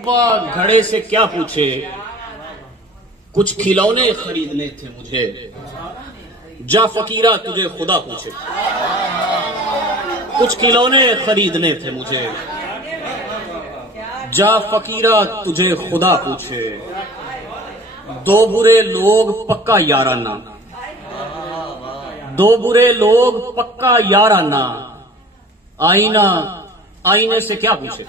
अब्बा घड़े से क्या पूछे, कुछ खिलौने खरीदने थे मुझे, जा फकीरा तुझे खुदा पूछे। कुछ खिलौने खरीदने थे मुझे, जा फकीरा तुझे खुदा पूछे। दो बुरे लोग पक्का याराना, दो बुरे लोग पक्का याराना, आईना आईने से क्या पूछे।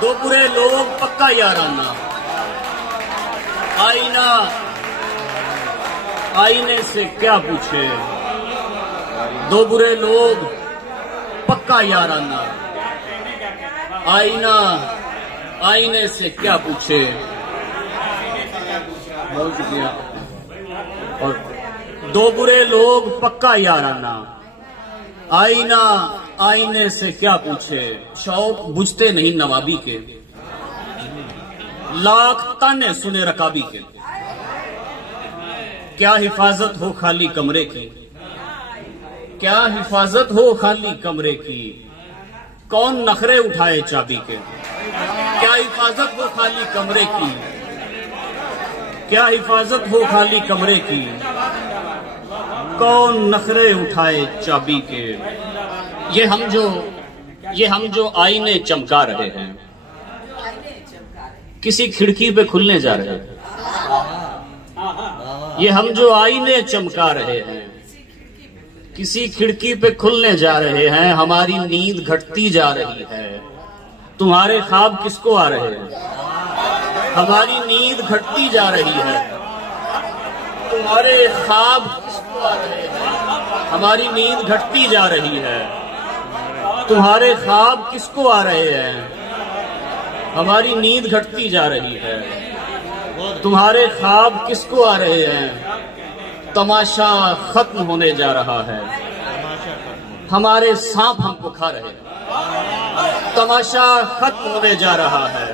दो बुरे लोग पक्का याराना, आईना आईने से क्या पूछे। दो बुरे लोग पक्का याराना, आईना आईने से क्या पूछे। बहुत शुक्रिया। और दो बुरे लोग पक्का याराना, आईना आईने से क्या पूछे। शौक बुझते नहीं नवाबी के, लाख ताने सुने रकाबी के। क्या हिफाजत हो खाली कमरे की, क्या हिफाजत हो खाली कमरे की, कौन नखरे उठाए चाबी के। क्या हिफाजत हो खाली कमरे की, क्या हिफाजत हो खाली कमरे की, कौन नखरे उठाए चाबी के। ये हम जो आईने चमका रहे हैं, किसी खिड़की पे खुलने जा रहे हैं। ये हम जो आईने चमका रहे हैं, किसी खिड़की पे खुलने जा रहे हैं। हमारी नींद घटती जा रही है, तुम्हारे ख्वाब किसको आ रहे हैं। हमारी नींद घटती जा रही है, तुम्हारे ख्वाब किसको आ रहे हैं। हमारी नींद घटती जा रही है, तुम्हारे ख्वाब किसको आ रहे हैं। हमारी नींद घटती जा रही है, तुम्हारे ख्वाब किसको आ रहे हैं। तमाशा खत्म होने जा रहा है, हमारे सांप हमको खा रहे हैं। तमाशा खत्म होने जा रहा है,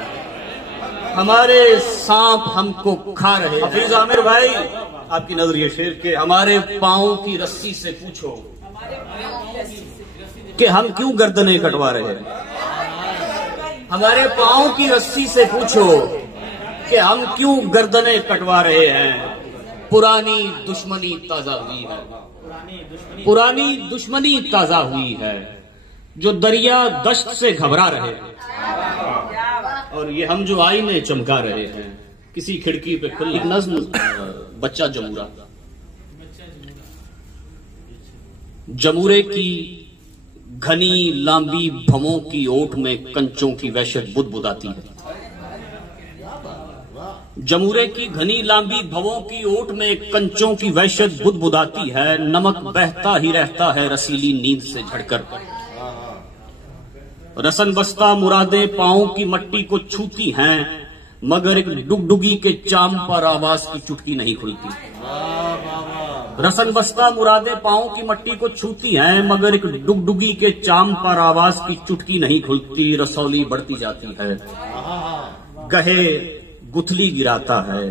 हमारे सांप हमको खा रहे हैं। हफीज आमिर भाई, आपकी नजर ये शेर के हमारे पांव की रस्सी से पूछो कि हम क्यों गर्दनें कटवा रहे हैं। हमारे पांव की रस्सी से पूछो कि हम क्यों गर्दनें कटवा रहे हैं। पुरानी दुश्मनी ताजा हुई है, पुरानी दुश्मनी ताजा हुई है, जो दरिया दश्त से घबरा रहे हैं। और ये हम जो आईने चमका रहे हैं, किसी खिड़की पे खुली नज्म बच्चा जमूरा। जमूरे की घनी लांबी भवों की ओट में कंचों की वहशत बुदबुदाती है। जमूरे की घनी लांबी भवों की ओट में कंचों की वहशत बुदबुदाती है। नमक बहता ही रहता है रसीली नींद से झड़कर। रसन बस्ता मुरादे पांव की मट्टी को छूती हैं, मगर एक डुगडुगी के चाम पर आवाज की चुटकी नहीं खुलती। रसन बस्ता मुरादे पांव की मट्टी को छूती हैं, मगर एक डुगडुगी के चाम पर आवाज की चुटकी नहीं खुलती। रसौली बढ़ती जाती है, गहे गुथली गिराता है,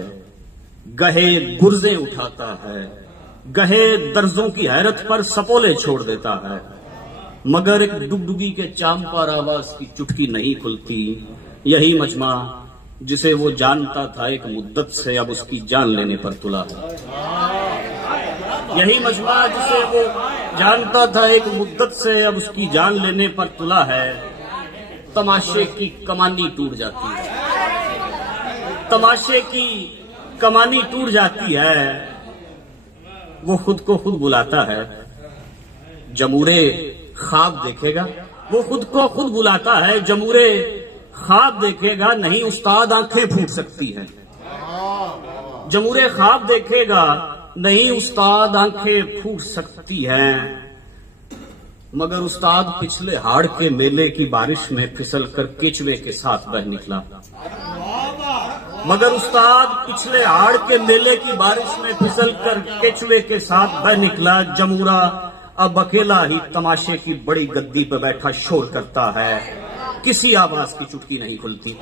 गहे गुर्जे उठाता है, गहे दर्जों की हैरत पर सपोले छोड़ देता है, मगर एक डुगडुगी के चाम पर आवाज की चुटकी नहीं खुलती। यही मजमा जिसे वो जानता था एक मुद्दत से, अब उसकी जान लेने पर तुला है। यही मजमा जिसे वो जानता था एक मुद्दत से, अब उसकी जान लेने पर तुला है। तमाशे की कमानी टूट जाती है, तमाशे की कमानी टूट जाती है। वो खुद को खुद बुलाता है, जमूरे ख्वाब देखेगा। वो खुद को खुद बुलाता है, जमूरे ख्वाब देखेगा। नहीं उस्ताद आंखें फूट सकती हैं, जमूरे ख्वाब देखेगा। नहीं उस्ताद आंखें फूट सकती हैं, मगर उस्ताद पिछले हाड़ के मेले की बारिश में फिसल कर केचवे के साथ बह निकला। मगर उस्ताद पिछले हाड़ के मेले की बारिश में फिसल कर केचवे के साथ बह निकला। जमूरा अब अकेला ही तमाशे की बड़ी गद्दी पर बैठा शोर करता है, किसी आवाज की चुटकी नहीं खुलती।